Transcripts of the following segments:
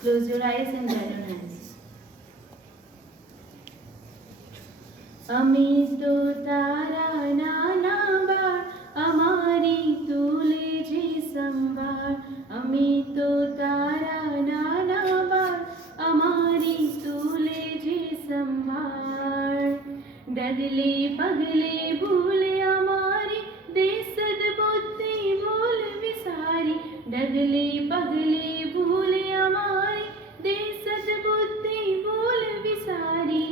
Close your eyes and join your hands. અમે તો તારા નાના બાળ, અમારી તું લેજે સંભાળ. અમે તો તારા નાના બાળ, અમારી તું લેજે સંભાળ. ડગલે પગલે ભૂલે અમારી, દે સદબુદ્ધિ ભૂલ વિસારી. ડગલે પગલે ભૂલે અમારી, દે સદબુદ્ધિ ભૂલ વિસારી.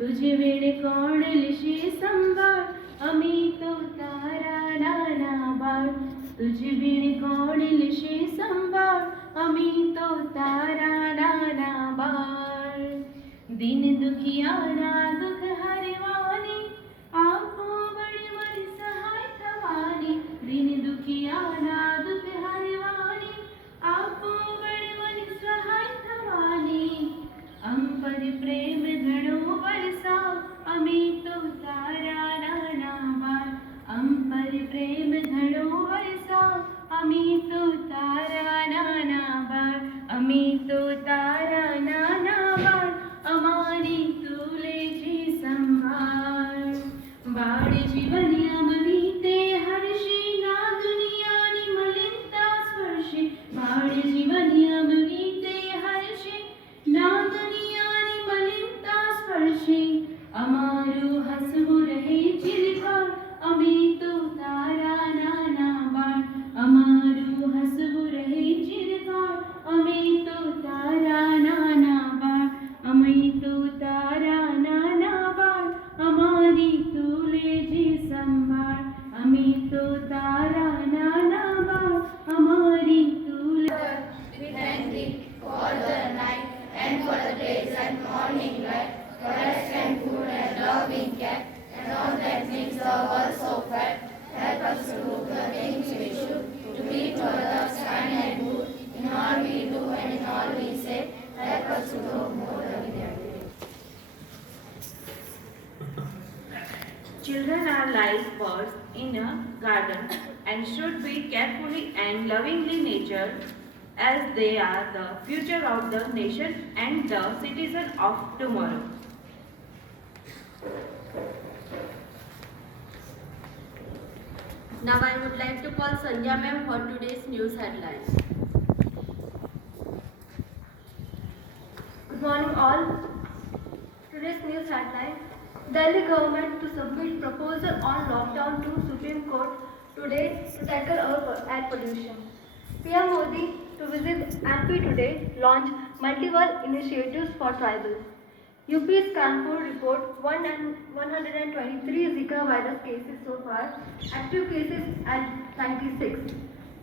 तुझे वेळ कोण लिशे संभाळ, અમે તો તારા નાના બાળ. तुझे वेळ कोण लिशे संभाळ, અમે તો તારા નાના બાળ. દિન દુખિયાના દુઃખ હરવાની, આપો વડવડ સહાય થવાની. દિન દુખિયાના દુઃખ હરવાની, આપો વડવડ સહાય થવાની. અમ પર પ્રેમ ઘણો વરસાવ, અમે તો તારા નાના બાળ. અમ પર પ્રેમ ઘણો વરસાવ, અમે તો તારા નાના બાળ. અમે તો તારા નાના બાળ, અમારી તું લેજે સંભાળ. બાળ જીવન અમની તે હર્ષે, ના દુનિયાની મલિનતા સ્પર્શે. બાળ જીવન અમની તે હર્ષે, ના દુનિયાની મલિનતા સ્પર્શે. અમારું હસવું રહે ચિરકાળ, અમે તો તારા નાના બાળ. અમારું હસવું રહે ચિરકાળ, અમે તો તારા નાના બાળ. અમે તો તારા નાના બાળ, અમારી તું લેજે સંભાળ. અમે તો તારા નાના બાળ, અમારી તું લેજે. We thank thee for the night and for the days and morning light, for rest and food and loving care, and all that makes the world so fair. Help us to do the things we should, to be to others kind and good, in all we do and in all we say. Help us to do more than we are doing. Children are like birds in a garden and should be carefully and lovingly nurtured, as they are the future of the nation and the citizen of tomorrow. Now I would like to call Sandhya ma'am for today's news headlines. Good morning all. Today's news headline: Delhi government to submit proposal on lockdown to Supreme Court today to tackle air pollution. PM Modi to visit MP today launch multiple initiatives for tribals. UP's Kanpur report 123 Zika virus cases so far, active cases at 96.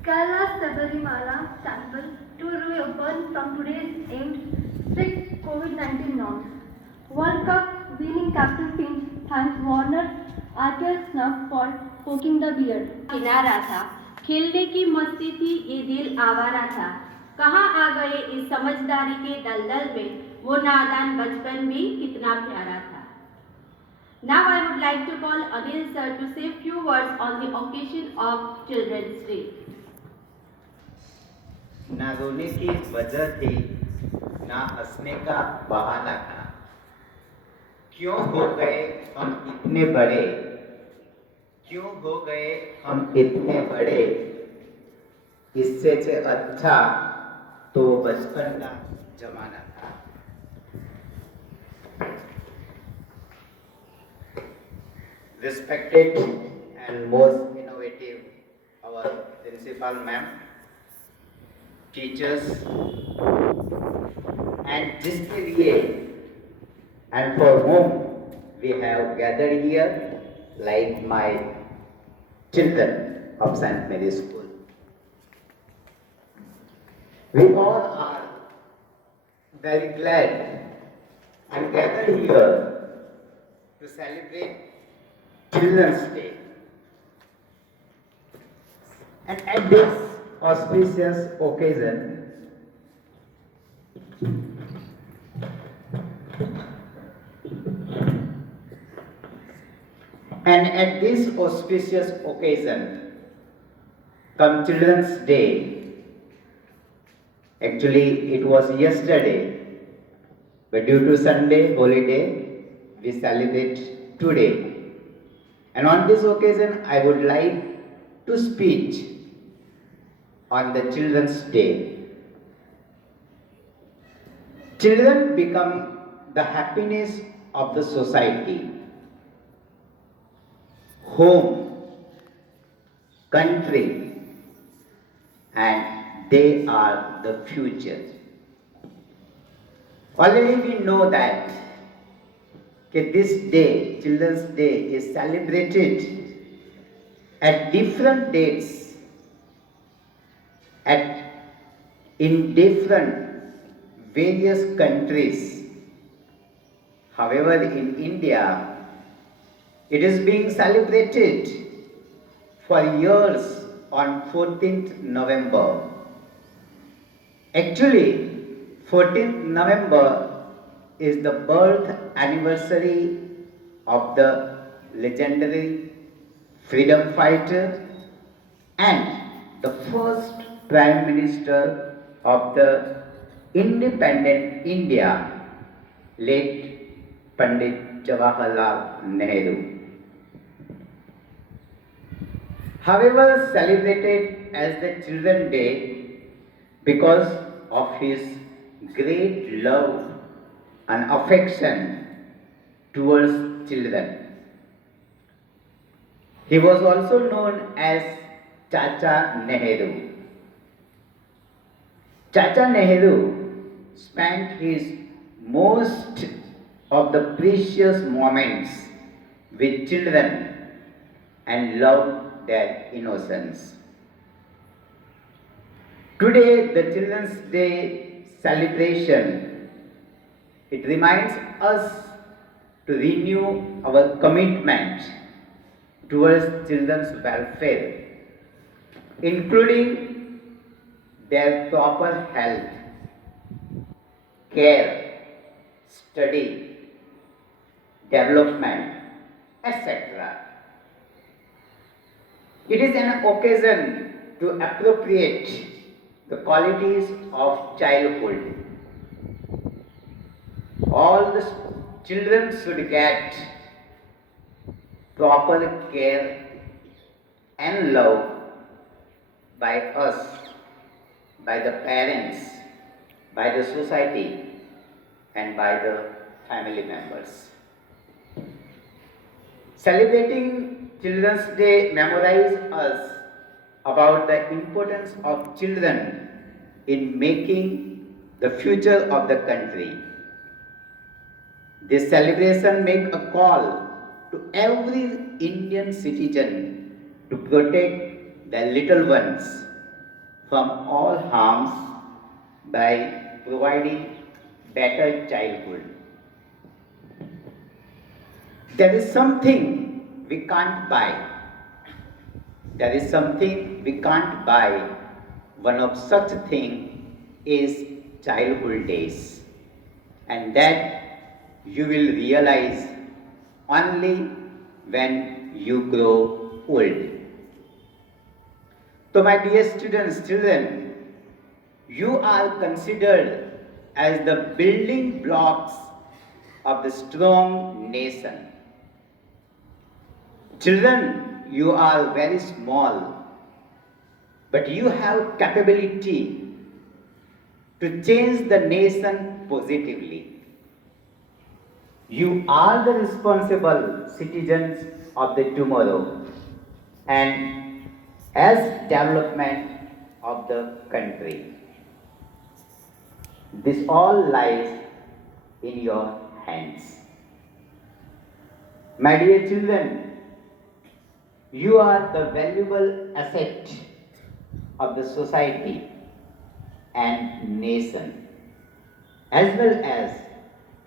Kerala's Sabarimala temple to reopen from today's aimed strict COVID-19 norms. World Cup winning captain Finch thanks Warner RKL Snuff for poking the beard. किनारा था, खेलने की मस्ती थी, ये दिल आवारा था. कहाँ आ गए इस समझदारी के दलदल में, वो नादान बचपन भी कितना प्यारा था. Now I would like to call Anil sir to say few words on the occasion of Children's Day. ना रोने की वजह थी, ना हंसने का बहाना था. क्यों हो गए हम इतने बड़े, क्यों हो गए हम इतने बड़े. इससे से अच्छा तो बचपन का जमाना था. Respected and most innovative our principal ma'am, teachers, and जिसके लिए and for whom we have gathered here, like my children of St. Mary's School. We all are very glad and gathered here to celebrate Children's Day. And at this auspicious occasion, And at this auspicious occasion, come Children's Day. Actually, it was yesterday, but due to Sunday holiday, we celebrate today. And on this occasion, I would like to speak on the Children's Day. Children become the happiness of the society, home, country, and they are the future. Already we know that this day, Children's Day, is celebrated at different dates in different various countries. However, in India, it is being celebrated for years on 14th November. Actually, 14th November is the birth anniversary of the legendary freedom fighter and the first Prime Minister of the independent India, late Pandit Jawaharlal Nehru. However, celebrated as the Children's Day because of his great love and affection towards children. He was also known as Chacha Nehru. Chacha Nehru spent his most of the precious moments with children and loved their innocence. Today, the Children's Day celebration, it reminds us to renew our commitment towards children's welfare, including their proper health, care, study, development, etc. It is an occasion to appropriate the qualities of childhood. All the children should get proper care and love by us, by the parents, by the society, and by the family members. Celebrating Children's Day memorizes us about the importance of children in making the future of the country. This celebration makes a call to every Indian citizen to protect their little ones from all harms by providing better childhood. There is something we can't buy. There is something we can't buy. One of such thing is childhood days. And that you will realize only when you grow old. So my dear students, children, you are considered as the building blocks of the strong nation. Children, you are very small, but you have capability to change the nation positively. You are the responsible citizens of the tomorrow and as development of the country. This all lies in your hands. My dear children, you are the valuable asset of the society and nation, as well as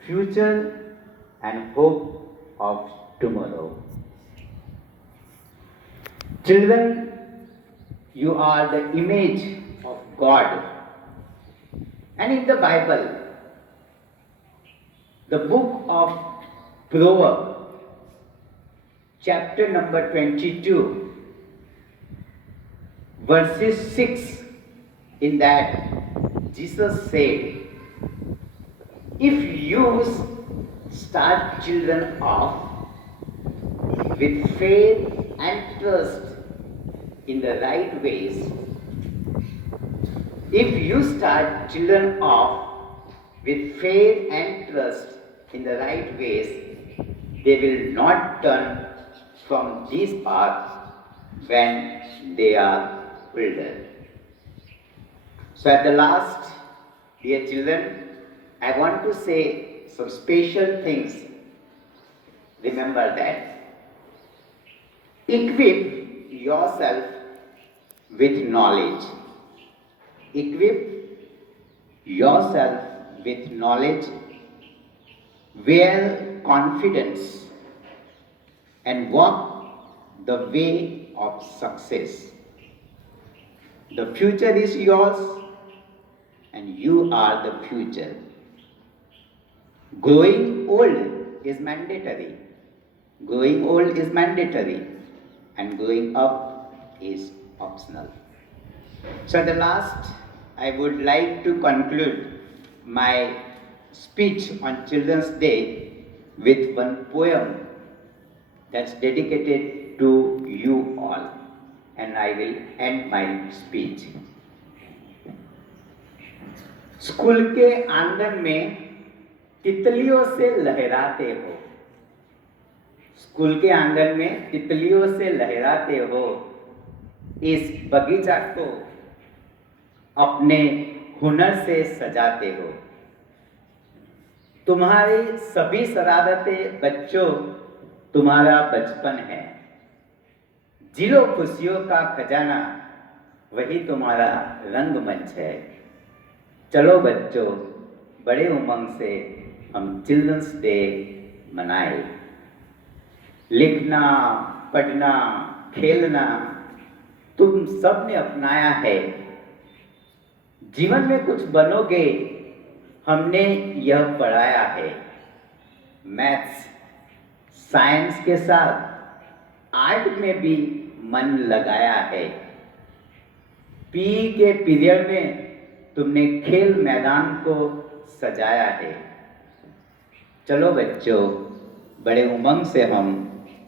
future and hope of tomorrow. Children, you are the image of God. And in the Bible, the book of Proverbs, chapter number 22, verses 6. In that, Jesus said, if you start children off with faith and trust in the right ways, if you start children off with faith and trust in the right ways, they will not turn from this path when they are older. So at the last, dear children, I want to say some special things. Remember that. Equip yourself with knowledge. Equip yourself with knowledge, wear confidence, and walk the way of success. The future is yours, and you are the future. Growing old is mandatory. Growing old is mandatory, and growing up is optional. So at the last, I would like to conclude my speech on Children's Day with one poem that's dedicated to you all, and I will end my speech. School के आंगन में तितलियों से लहराते हो, school के आंगन में तितलियों से लहराते हो, इस बगीचा को अपने हुनर से सजाते हो। तुम्हारी सभी शरारतें बच्चों तुम्हारा बचपन है, जिलो खुशियों का खजाना वही तुम्हारा रंगमंच है। चलो बच्चों, बड़े उमंग से हम चिल्ड्रंस डे मनाए। लिखना, पढ़ना, खेलना तुम सब ने अपनाया है। जीवन में कुछ बनोगे, हमने यह पढ़ाया है। मैथ्स, साइंस के साथ आर्ट में भी मन लगाया है। पीई के पीरियड में तुमने खेल मैदान को सजाया है। चलो बच्चों, बड़े उमंग से हम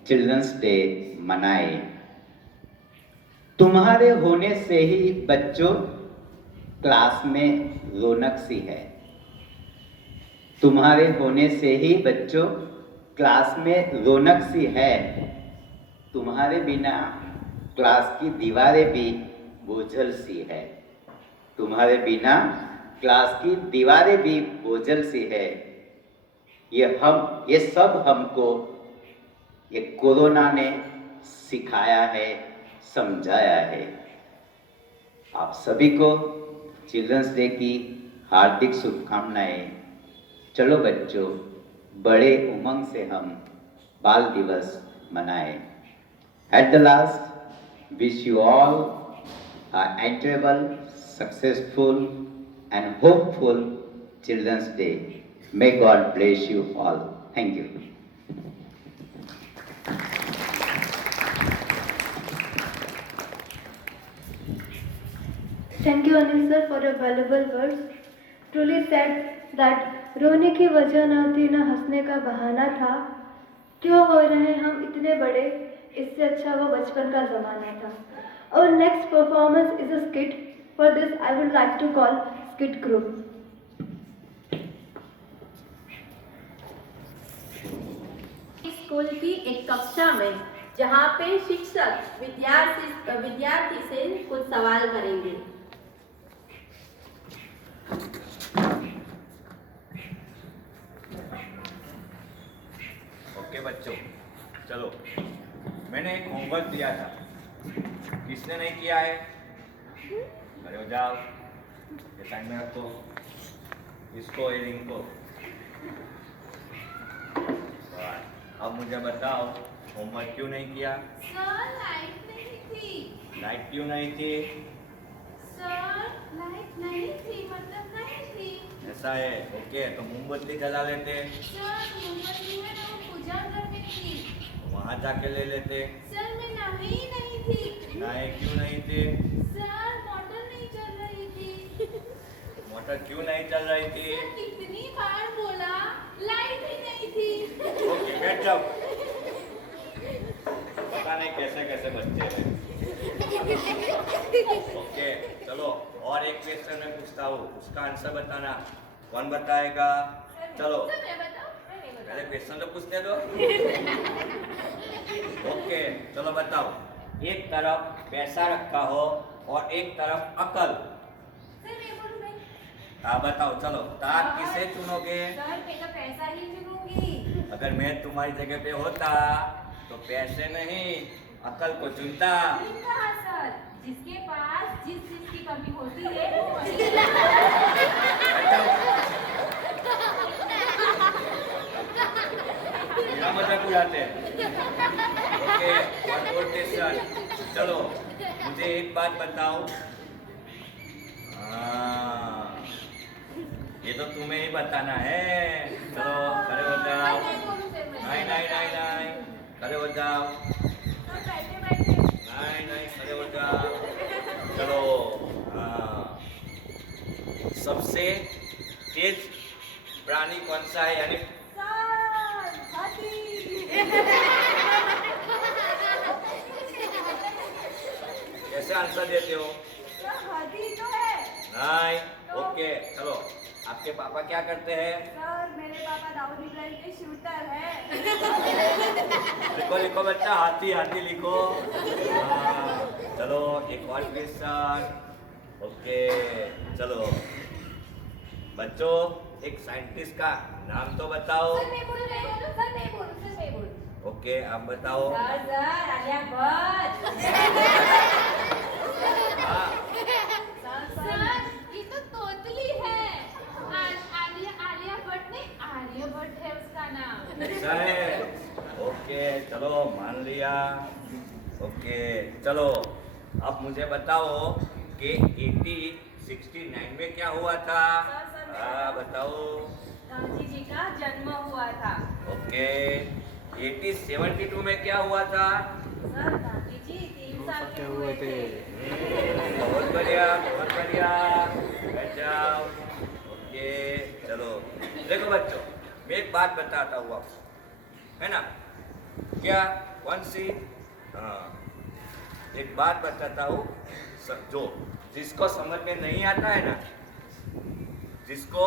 चिल्ड्रंस डे मनाए। तुम्हारे होने से ही बच्चों क्लास में रौनक सी है। तुम्हारे होने से ही बच्चों क्लास में रौनक सी है। तुम्हारे बिना क्लास की दीवारें भी बोझल सी है। तुम्हारे बिना क्लास की दीवारें भी बोझल सी है। ये सब हमको ये कोरोना ने सिखाया है, समझाया है। आप सभी को चिल्ड्रंस डे की हार्दिक शुभकामनाएं। चलो बच्चों, बड़े उमंग से हम बाल दिवस मनाएं। At the last, wish you all an enjoyable, successful and hopeful Children's Day. May God bless you all. Thank you. Thank you Anil sir for your valuable words. Truly said that रोने की वजह न थी न हंसने का बहाना था, क्यों हो रहे हम इतने बड़े, इससे अच्छा वो बचपन का ज़माना था। Our next performance is a skit. For this I would like to call skit group. School की एक कक्षा में जहाँ पे शिक्षक विद्यार्थी से कुछ सवाल करेंगे। ओके बच्चों, चलो, मैंने एक होमवर्क दिया था, किसने नहीं किया है? खड़े हो जाओ, ये साइड में रखो, इसको और इनको। अब मुझे बताओ, होमवर्क क्यों नहीं किया? सर, लाइट नहीं थी। लाइट क्यों नहीं थी? सर, लाइट नहीं थी, मतलब नहीं थी। ऐसा है, ओके, तो मोमबत्ती जला लेते। सर, मोमबत्ती में तो पूजा करनी थी। वहाँ वहाँ जाके ले लेते। सर मैं नहाई नहीं थी। नहाए क्यों नहीं थे? सर मोटर नहीं चल रही थी। मोटर क्यों नहीं चल रही थी? सर कितनी बार बोला, लाइट ही नहीं थी। ओके, बैठ जाओ। पता नहीं कैसे कैसे बच्चे हैं। ओके, चलो और एक क्वेश्चन मैं पूछता हूँ, उसका आंसर बताना। कौन बताएगा? चलो सर मैं बताऊं? मैं नहीं बताऊं। पहले क्वेश्चन तो पूछने दो। ओके, चलो बताओ। एक तरफ पैसा रखा हो और एक तरफ अकल। सर मैं बोलूं मैं? हाँ बताओ, चलो तो आप किसे चुनोगे? सर मैं तो पैसा ही चुनूंगी। अगर मैं तुम्हारी जगह पे होता तो पैसे नहीं अकल को चुनता। नहीं कहा सर, जिसके पास जिस चीज की कमी होती है वो वही। क्या मजाक उड़ाते हैं? Okay, one more question. चलो मुझे एक बात बताओ। हाँ, ये तो तुम्हें ही बताना है। चलो खड़े हो जाओ। नहीं नहीं नहीं नहीं, खड़े हो जाओ। नहीं नहीं, खड़े हो जाओ। चलो हाँ, सबसे तेज प्राणी कौन सा है? यानी कैसे आंसर देते हो? हाथी तो है। नहीं। ओके, चलो आपके पापा क्या करते हैं? सर मेरे पापा दाऊद इब्राहिम के शूटर है। लिखो लिखो बच्चा, हाथी हाथी लिखो। हाँ, चलो एक और क्वेश्चन। ओके, चलो बच्चों एक साइंटिस्ट का नाम तो बताओ। सर मैं बोलूं, मैं बोलूं, सर मैं बोलूं, सर मैं बोलूं। ओके, आप बताओ। सर आलिया भट्ट। हाँ, सर ये तो तोतली है। आलिया भट्ट नहीं, आर्य भट्ट है उसका नाम। ऐसा है। ओके, चलो मान लिया। ओके, चलो अब मुझे बताओ कि 1869 में क्या हुआ था? हाँ बताओ। गांधी जी का जन्म हुआ था। ओके, 1872 में क्या हुआ था? सर गांधी जी 3 साल के हुए थे। बहुत बढ़िया बहुत बढ़िया, बैठ जाओ। ओके, चलो देखो बच्चों, मैं एक बात बताता हूँ आपको, है ना? क्या? कौन सी? हाँ, एक बात बताता हूँ, जो जिसको समझ में नहीं आता है ना, जिसको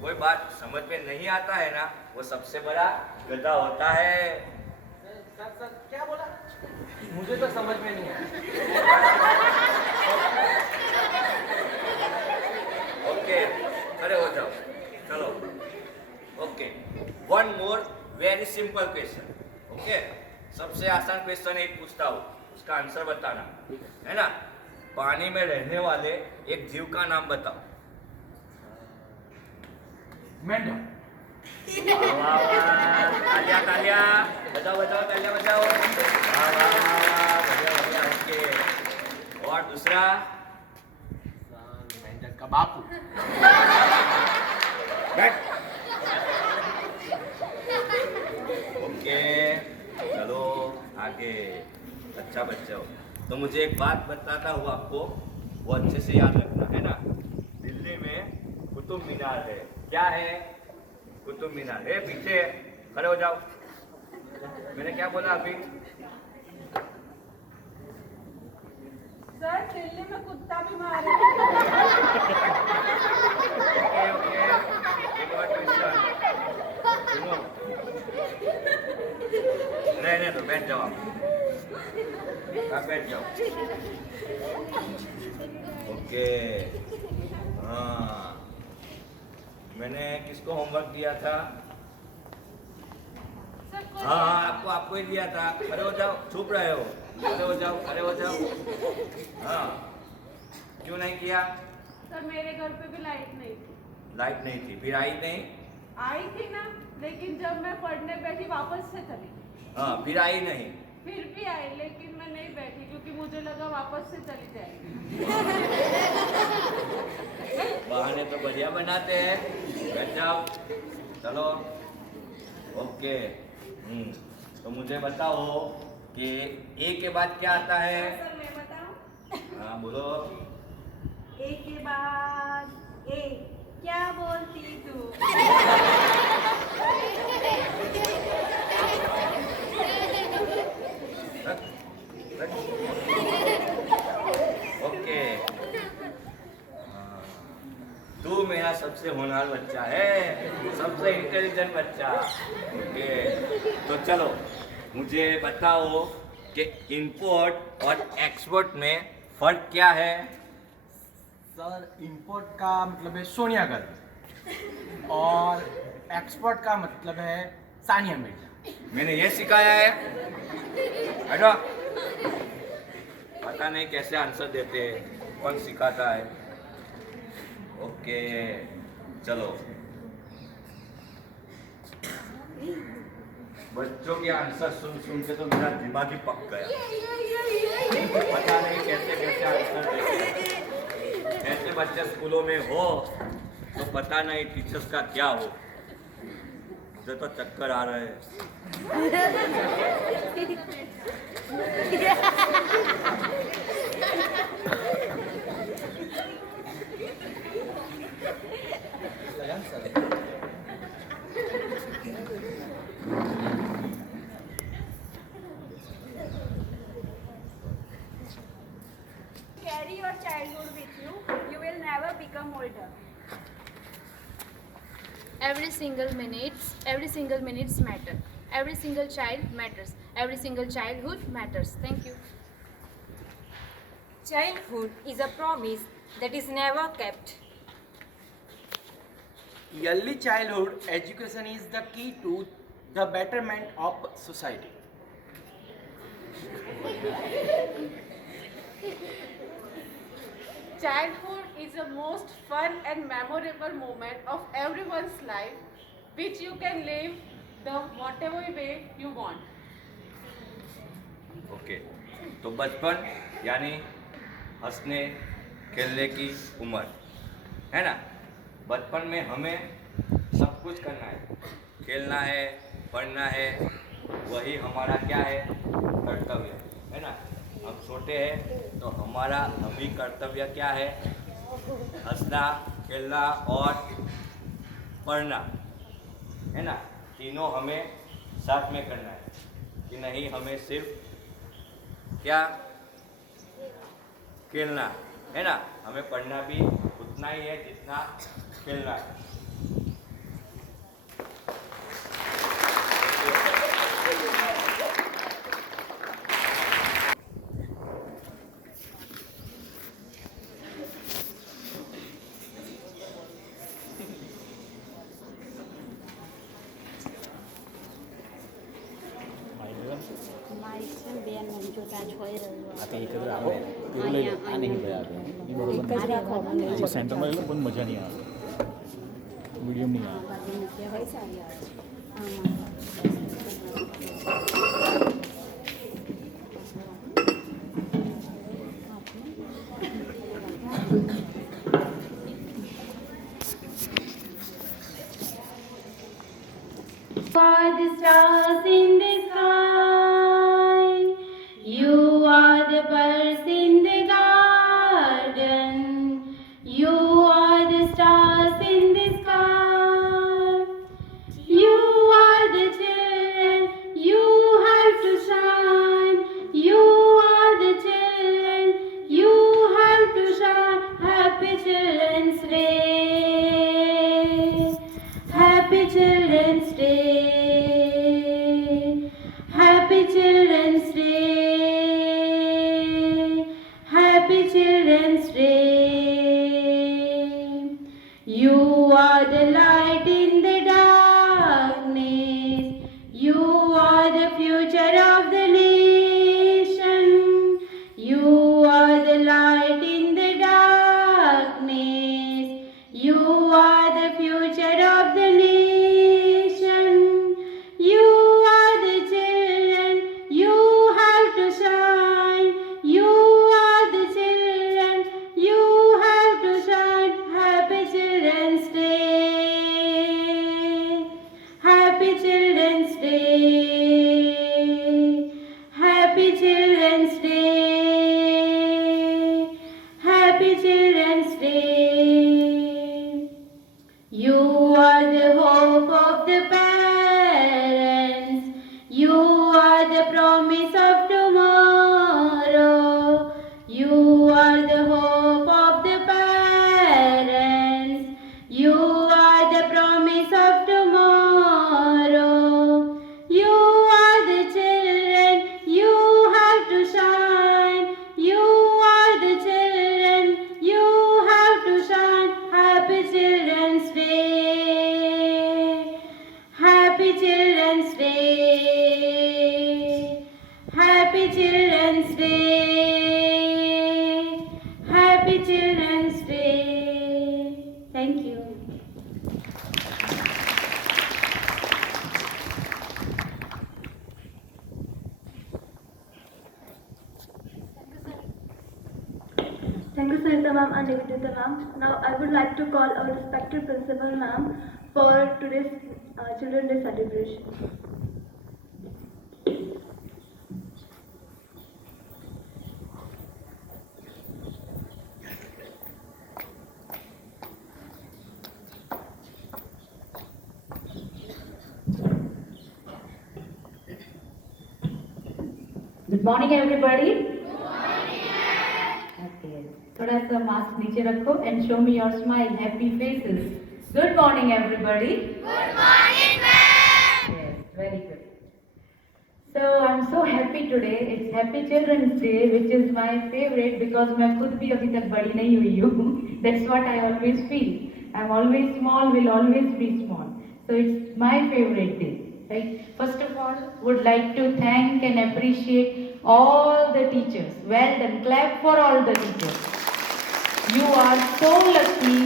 कोई बात समझ में नहीं आता है ना, वो सबसे बड़ा गधा होता है। सर सर क्या बोला? मुझे तो समझ में नहीं आया। ओके, खड़े हो जाओ। चलो okay, one more very simple question. Okay, सबसे आसान क्वेश्चन एक पूछता हूँ, उसका आंसर बताना, है ना? पानी में रहने वाले एक जीव का नाम बताओ। मेंढक। वाह वाह, तालियां तालियां, बजाओ बजाओ, तालियां बजाओ। वाह वाह वाह, बढ़िया बढ़िया। ओके, और दूसरा? मेंढक का बापू। बैठ। ओके, चलो आगे। अच्छा बच्चे हो तो मुझे एक बात बताता हूँ आपको, वो अच्छे से याद रखना, है ना? दिल्ली में कुतुब मीनार है। क्या है? कुतुब मीनार है। पीछे खड़े हो जाओ। मैंने क्या बोला अभी? सर दिल्ली में कुत्ता भी मारे। ओके ओके, एक और क्वेश्चन सुनो। नहीं तो बैठ जाओ आप बैठ जाओ। ओके, हाँ, मैंने किसको होमवर्क दिया था? हाँ, आपको ही दिया था। खड़े हो जाओ, चुप रहे हो, खड़े हो जाओ, खड़े हो जाओ। हाँ, क्यों नहीं किया? सर मेरे घर पे भी लाइट नहीं थी। लाइट नहीं थी, फिर आई नहीं? आई थी ना, लेकिन जब मैं पढ़ने बैठी वापस से चली गई। हाँ, फिर आई नहीं? फिर भी आई, लेकिन मैं नहीं बैठी क्योंकि मुझे लगा वापस से चली जाएगी। बहाने तो बढ़िया बनाते हैं। बैठ जाओ, चलो। ओके, तो मुझे बताओ कि ए के बाद क्या आता है? सर मैं बताऊं? हाँ बोलो। ए के बाद ए, क्या बोलती तू? ओके, तू मेरा सबसे होनहार बच्चा है, सबसे इंटेलिजेंट बच्चा। ओके, तो चलो मुझे बताओ कि इंपोर्ट और एक्सपोर्ट में फर्क क्या है? सर इंपोर्ट का मतलब है सोनिया गांधी और एक्सपोर्ट का मतलब है सानिया मिर्जा। मैंने ये सिखाया है। बैठो। पता नहीं कैसे आंसर देते हैं, कौन सिखाता है। ओके चलो, बच्चों के आंसर सुन सुन के तो मेरा दिमाग ही पक गया। पता नहीं कैसे कैसे आंसर देते हैं। ऐसे बच्चे स्कूलों में हो तो पता नहीं टीचर्स का क्या हो। मुझे तो चक्कर आ रहे हैं। Carry your childhood with you. You will never become older. Every single minutes matter. Every single child matters. Every single childhood matters. Thank you. Childhood is a promise that is never kept. Early childhood education is the key to the betterment of society. Childhood is the most fun and memorable moment of everyone's life, which you can live the whatever way you want. Okay, तो बचपन यानी हंसने खेलने की उम्र है ना। बचपन में हमें सब कुछ करना है, खेलना है, पढ़ना है, वही हमारा क्या है, कर्तव्य है ना। हम छोटे हैं तो हमारा अभी कर्तव्य क्या है, हंसना, खेलना और पढ़ना है ना। तीनों हमें साथ में करना है कि नहीं हमें सिर्फ क्या खेलना है ना। हमें पढ़ना भी उतना ही है जितना खेलना है। સેન્ટરમાં એટલે પણ મજા નહીં આવે, મીડિયમ નહીં આવે. are the stars in the sky, you are the birds in the garden, you are the stars in the sky, you are Children's Day. Happy Children's Day. Thank you. Thank you, Sanita ma'am and Nivedita ma'am. Now I would like to call our respected principal ma'am for today's Children's Day celebration. Good morning everybody. Okay, थोड़ा सा mask नीचे रखो and show me your smile, happy faces. Good morning everybody. Good morning ma'am. Yes, very good. So I'm so happy today. It's Happy Children's Day, which is my favorite because मैं खुद भी अभी तक बड़ी नहीं हुई हूँ। That's what I always feel. I'm always small, will always be small. So it's my favorite day. Right? First of all, would like to thank and appreciate all the teachers. Well done. Clap for all the teachers. You are so lucky.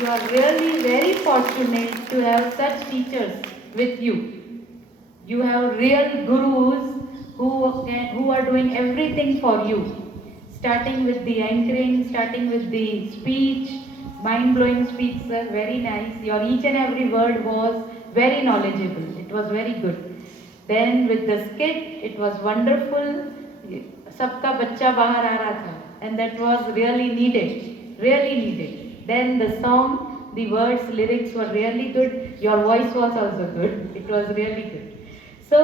You are really very fortunate to have such teachers with you. You have real gurus who are doing everything for you. Starting with the anchoring, starting with the speech, mind-blowing speech, sir, very nice. Your each and every word was very knowledgeable. It was very good. Then with the skit, it was wonderful. सबका बच्चा बाहर आ रहा था, and that was really needed, really needed. Then the song, the words, lyrics were really good. Your voice was also good. It was really good. So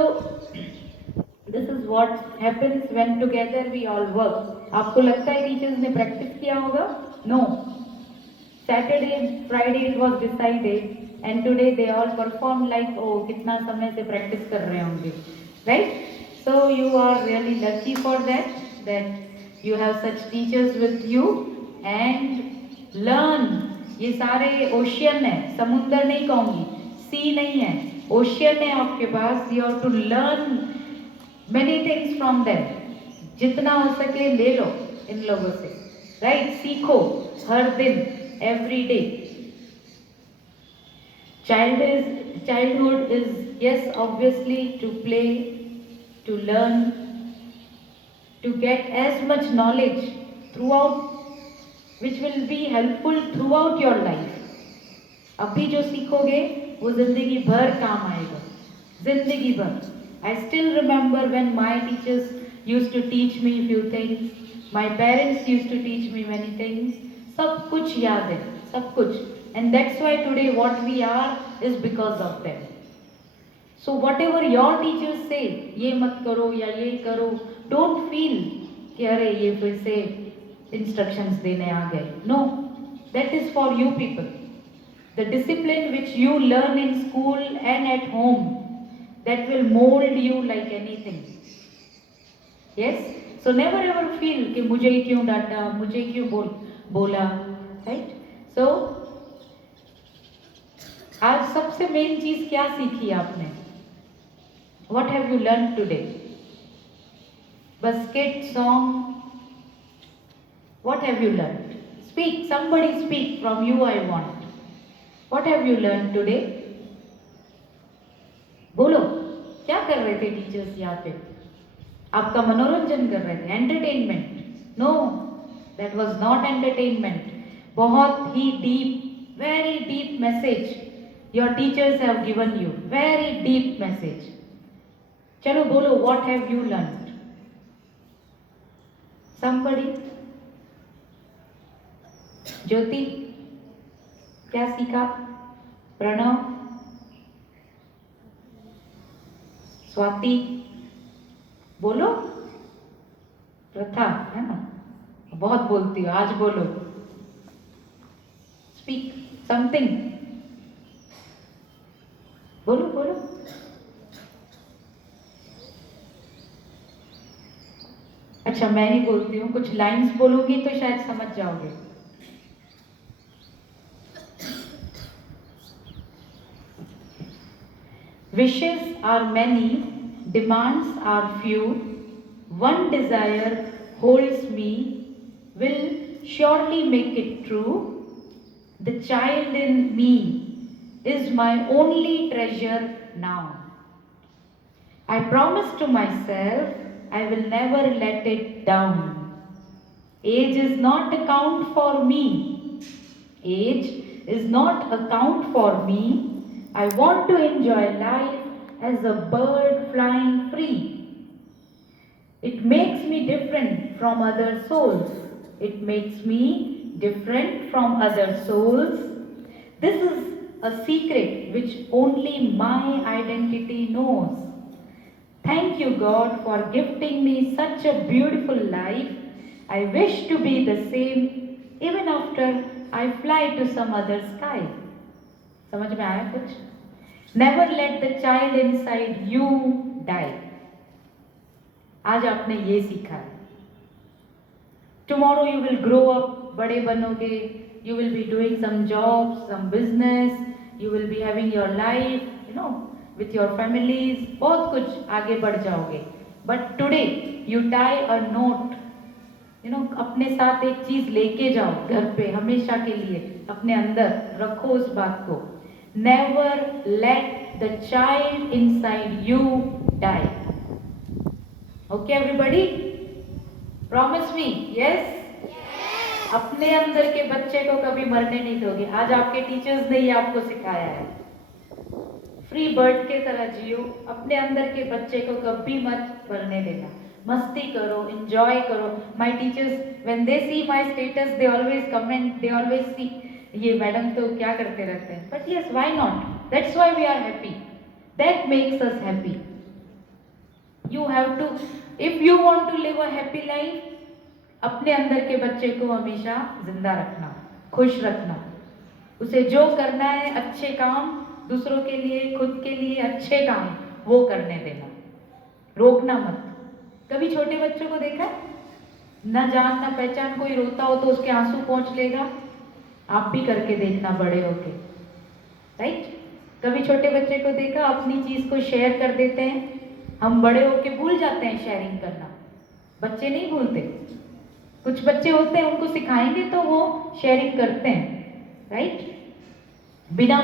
this is what happens when together we all work. आपको लगता है teachers ने practice किया होगा? No. Saturday, Friday it was decided, and today they all perform like, oh, कितना समय से practice कर रहे होंगे, right? So you are really lucky for that you have such teachers with you, and learn. ये सारे ओशियन है, समुंदर नहीं कहूँगी, सी नहीं है, ओशियन है आपके पास. You have to learn many things from them. जितना हो सके ले लो इन लोगों से, right? सीखो हर दिन, every day. Childhood is, yes, obviously to play, to learn, to get as much knowledge throughout, which will be helpful throughout your life. अभी जो सीखोगे वो जिंदगी भर काम आएगा, जिंदगी भर. I still remember when my teachers used to teach me few things, my parents used to teach me many things. सब कुछ याद है, सब कुछ. And that's why today what we are is because of them. So whatever your teachers say, ये मत करो या ये करो, don't feel कि अरे ये फिर से instructions देने आ गए. No, that is for you people. The discipline which you learn in school and at home, that will mold you like anything. Yes? So never ever feel कि मुझे ही क्यों डांटा, मुझे ही क्यों बोला, right? So आज सबसे मेन चीज क्या सीखी आपने? What have you learned today? Basket song. What have you learned? Speak. Somebody speak. From you I want. What have you learned today? बोलो, क्या कर रहे थे टीचर्स यहाँ पे? आपका मनोरंजन कर रहे थे, entertainment? No, that was not entertainment. बहुत ही deep, very deep message your teachers have given you, very deep message. चलो बोलो, what have you learned? Somebody? Jyoti, क्या सीखा? प्रणव, स्वाति, बोलो. प्रथा है ना, बहुत बोलती हो, आज बोलो. स्पीक समथिंग, बोलो बोलो. अच्छा, मैं ही बोलती हूँ, कुछ लाइंस बोलूंगी तो शायद समझ जाओगे. Wishes are many, demands are few. one desire holds me, will surely make it true. The child in me is my only treasure now. I promise to myself I will never let it down. Age is not a count for me. Age is not a count for me. I want to enjoy life as a bird flying free. It makes me different from other souls. It makes me different from other souls. This is a secret which only my identity knows. Thank you, God, for gifting me such a beautiful life. I wish to be the same even after I fly to some other sky. समझ में आया कुछ? Never let the child inside you die. आज आपने ये सीखा है. Tomorrow you will grow up, बड़े बनोगे. You will be doing some jobs, some business. You will be having your life, with your families. बहुत कुछ आगे बढ़ जाओगे. But today you tie a note. अपने साथ एक चीज लेके जाओ घर पे हमेशा के लिए, अपने अंदर रखो उस बात को. Never let the child inside you die. Okay, everybody? Promise me, yes? अपने अंदर के बच्चे को कभी मरने नहीं दोगे. आज आपके टीचर्स ने ये आपको सिखाया है. फ्री बर्ड के तरह जियो. अपने अंदर के बच्चे को कभी मत मरने देना. मस्ती करो, enjoy करो. My teachers, when they see my status, they always comment, they always see, ये मैडम तो क्या करते रहते हैं. But yes, why not? That's why we are happy. That makes us happy. You have to, if you want to live a happy life, अपने अंदर के बच्चे को हमेशा जिंदा रखना, खुश रखना. उसे जो करना है अच्छे काम, दूसरों के लिए, खुद के लिए अच्छे काम, वो करने देना. रोकना मत. कभी छोटे बच्चों को देखा? न जान न पहचान कोई रोता हो तो उसके आंसू पोंछ लेगा. आप भी करके देखना बड़े होके. राइट? कभी छोटे बच्चे को देखा अपनी चीज को शेयर कर देते हैं. हम बड़े होके भूल जाते हैं शेयरिंग करना. बच्चे नहीं भूलते. कुछ बच्चे होते हैं उनको सिखाएंगे तो वो शेयरिंग करते हैं. राइट? बिना